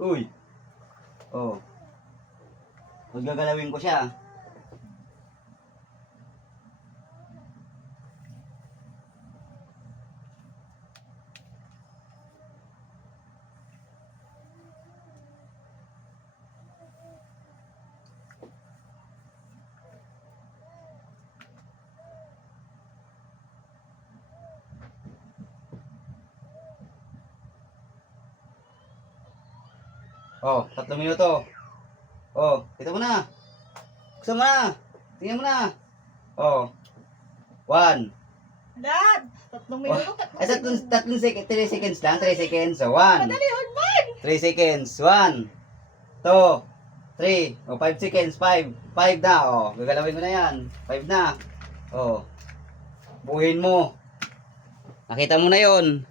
Uy. Oh. Huwag gagalawin ko siya. Oh, 3 minuto. Oh, kita mo na. Buksan mo na. Tingnan mo na. Oh. 1. Dad! 3 minuto, Ay, 3 seconds, 3 seconds lang, 3 seconds. So, 1. Madali, man! 3 seconds. 1, 2, 3. O, 5 seconds. 5. 5 na. O, gagalawin ko na yan. 5 na. O. Buhin mo. Nakita mo na yon.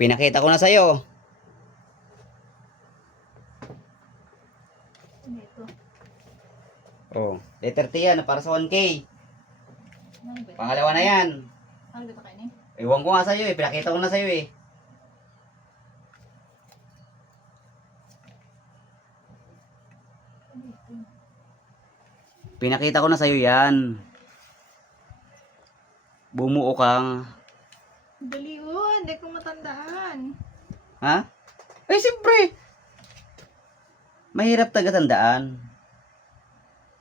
Pinakita ko na sa'yo. Ito. O, letter T yan. Para sa 1K. Ano ba? Pangalawa na yan. Ano ba ito kayo ni? Ewan ko nga sa'yo eh. Pinakita ko na sa'yo eh. Pinakita ko na sa'yo yan. Bumuo kang... Dali, oh. Hindi ko matandaan. Ha? Ay, siyempre. Mahirap tagatandaan.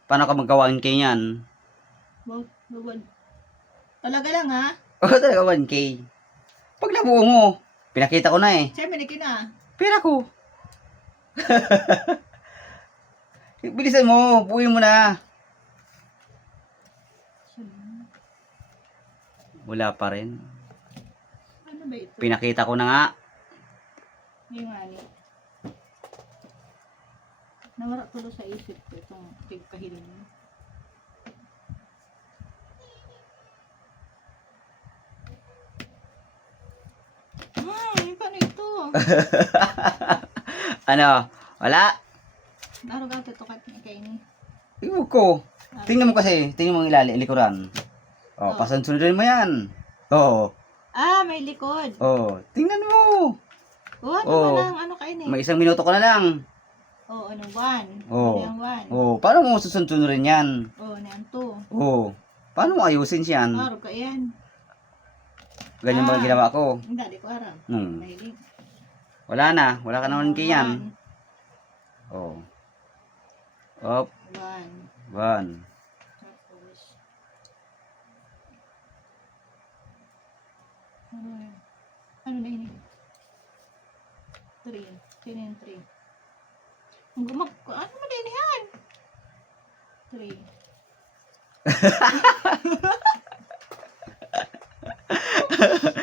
Paano ka magka 1K yan? Bawal. Talaga lang, ha? Oo, talaga 1K. Pag nabuo mo, pinakita ko na eh. Siyempre, hindi na. Pera ko. Bilisan mo, buuin mo na. Wala pa rin. Ano ba ito? Pinakita ko na nga. Yung ani. Nawara tulo sa isip ko itong tigkahiling. Paano ito? Ano? Wala? Narugaw ito kay ni. Iwag ko. Tingnan mo kasi. Tingnan mo ang ilalim, likuran. Oh, Oh. pasunod-sunodin mo yan. Oo. Ah, may likod. Oh, tingnan mo. Oh, ano Oh. ba lang? Ano kayo ni? May 1 minuto ka na lang. Oh, ano, 1. Oh. Ano yung 1? Oh, paano mo susunod-sunodin yan? Oh, ano yung 2? Oh, paano mo ayusin siyan? Maro ka yan. Ganyan ba ang ginawa ko? Hindi, di ko aram. Hmm. Nahilig. Wala na. Wala ka naman kiyan. Oh. Op. 1. 1. Tapos. Ano yun? Ano na yun? 3. Sino yung 3? Ano mo din yan? 3.